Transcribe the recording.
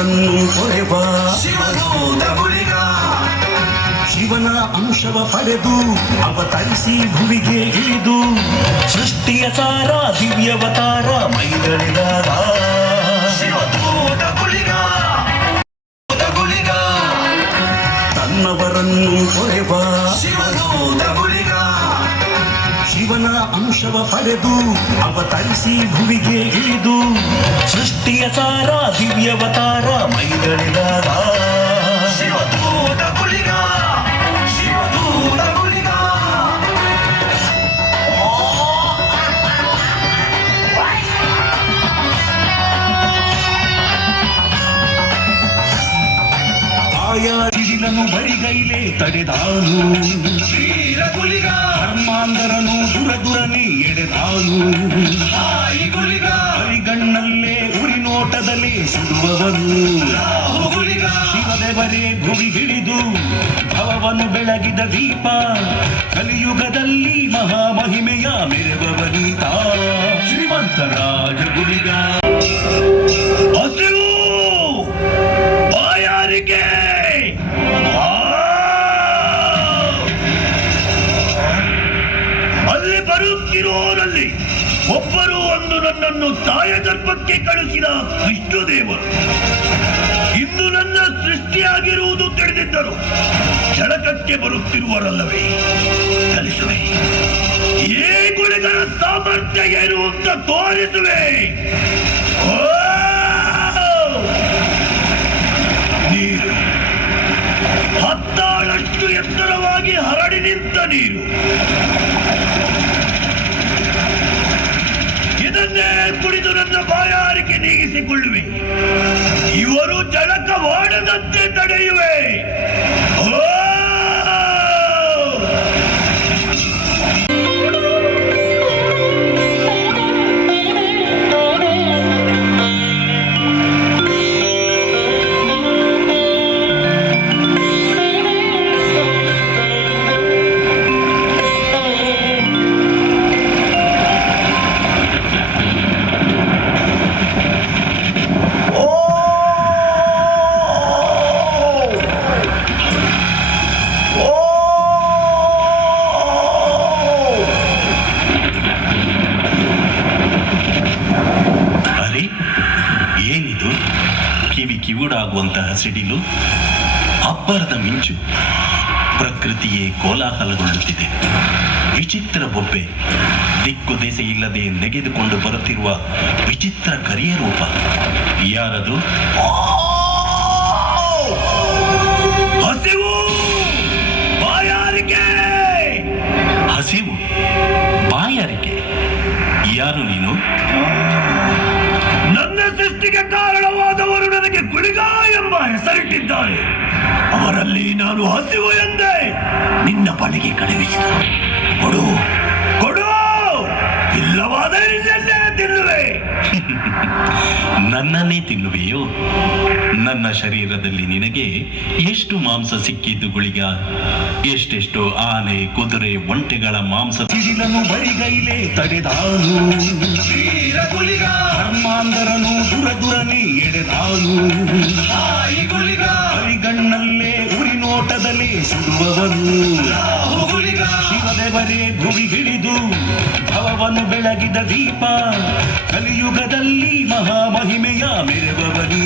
ತನ್ನವರನ್ನು ಕೊರೆವ ಶಿವನ ಅಂಶವ ಪಡೆದು ಅವತರಿಸಿ ಭುವಿಗೆ ಇಳಿದು ಸೃಷ್ಟಿಯ ಸಾರ ದಿವ್ಯವತಾರ ಮೈಗಳಿದಾಗ ಶಿವನ ಅಂಶವ ಪಡೆದು ಅವತರಿಸಿ ಭುವಿಗೆ ಇಳಿದು ಸೃಷ್ಟಿಯ ಸಾರ ದಿವ್ಯವತಾರ ಮೈಗಳಿದಾಗ ಶಿವದೂತ ಗುಳಿಗ ಶಿವದೂತ ಗುಳಿಗ ಆಯಾ ಸಿಡಿಲನು ಬರಿಗೈಲೆ ತಡೆದಾನು ವೀರ ಗುಳಿಗ ಧರ್ಮಾಂಧರನು ದುರ ದುರನಿ ಗುಳಿಗ. ಹರಿಗಣ್ಣಲ್ಲೇ ಉರಿ ನೋಟದಲ್ಲಿ ಸುಡುವವನು. ಶಿವದೇವರೇ ಗುಳಿಗ ಹಿಡಿದು ಭವವನ್ನು ಬೆಳಗಿದ ದೀಪ ಕಲಿಯುಗದಲ್ಲಿ ಮಹಾಮಹಿಮೆಯ ಮೆರೆಬವನೀತ ಶ್ರೀಮಂತ ರಾಜ ಬರುತ್ತಿರೋರಲ್ಲಿ ಒಬ್ಬರು ಒಂದು ನನ್ನನ್ನು ತಾಯ ಗರ್ಭಕ್ಕೆ ಕಳಿಸಿದ ವಿಷ್ಣುದೇವರು. ಇಂದು ನನ್ನ ಸೃಷ್ಟಿಯಾಗಿರುವುದು ತಿಳಿದಿದ್ದರು. ಚಳಕಕ್ಕೆ ಬರುತ್ತಿರುವರಲ್ಲವೇ? ಕಲಿಸುವೆ. ಏ ಗುಳಿಗಳ ಸಾಮರ್ಥ್ಯ ಏನು ಅಂತ ತೋರಿಸುವೆ. ಹತ್ತಾಳಷ್ಟು ಎತ್ತರವಾಗಿ ಹರಡಿ ನಿಂತ ನೀರು. ಕುಡಿದು ನನ್ನ ಬಾಯಾರಿಕೆ ನೀಗಿಸಿಕೊಳ್ಳುವೆ. ಇವರು ಜಳಕವಾಡದಂತೆ ತಡೆಯುವೆ. ಅರೆ, ಏನಿದು? ಕಿವಿ ಕಿವುಡಾಗುವಂತಹ ಸಿಡಿಲು, ಅಬ್ಬರದ ಮಿಂಚು, ಪ್ರಕೃತಿಯೇ ಕೋಲಾಹಲಗೊಳ್ಳುತ್ತಿದೆ. ವಿಚಿತ್ರ ಬೊಬ್ಬೆ, ದಿಕ್ಕು ದೆಸೆ ಇಲ್ಲದೆ ನೆಗೆದುಕೊಂಡು ಬರುತ್ತಿರುವ ವಿಚಿತ್ರ ಕರಿಯ ರೂಪ. ಯಾರದು? ಹಸಿವು! ಎಂಬ ಅವರಲ್ಲಿ ನಾನು ಹಸಿವು ಎಂದೇ ನಿನ್ನ ಬಳಿಗೆ ಕಳುಹಿಸಿದ. ಕೊಡು ಕೊಡು! ಇಲ್ಲವಾದರೆ ತಿನ್ನುವೆ. ನನ್ನನ್ನೇ ತಿನ್ನುವೆಯೋ? ನನ್ನ ಶರೀರದಲ್ಲಿ ನಿನಗೆ ಎಷ್ಟು ಮಾಂಸ ಸಿಕ್ಕಿದ್ದು ಗುಳಿಗ? ಎಷ್ಟೆಷ್ಟು ಆನೆ ಕುದುರೆ ಒಂಟೆಗಳ ಮಾಂಸ ಸಿಡಿಲನು ಬರಿಗೈಲೆ ಗುಳಿಗ ಧರ್ಮಾಂಧರನು ದುರ ದುರನೆ ವಂದಿಸುವವರು ಶಿವದೇವರೇ ಭುವಿಗಿಳಿದು ಭವವನ್ನು ಬೆಳಗಿದ ದೀಪ ಕಲಿಯುಗದಲ್ಲಿ ಮಹಾಮಹಿಮೆಯ ಮೆರೆಬವನು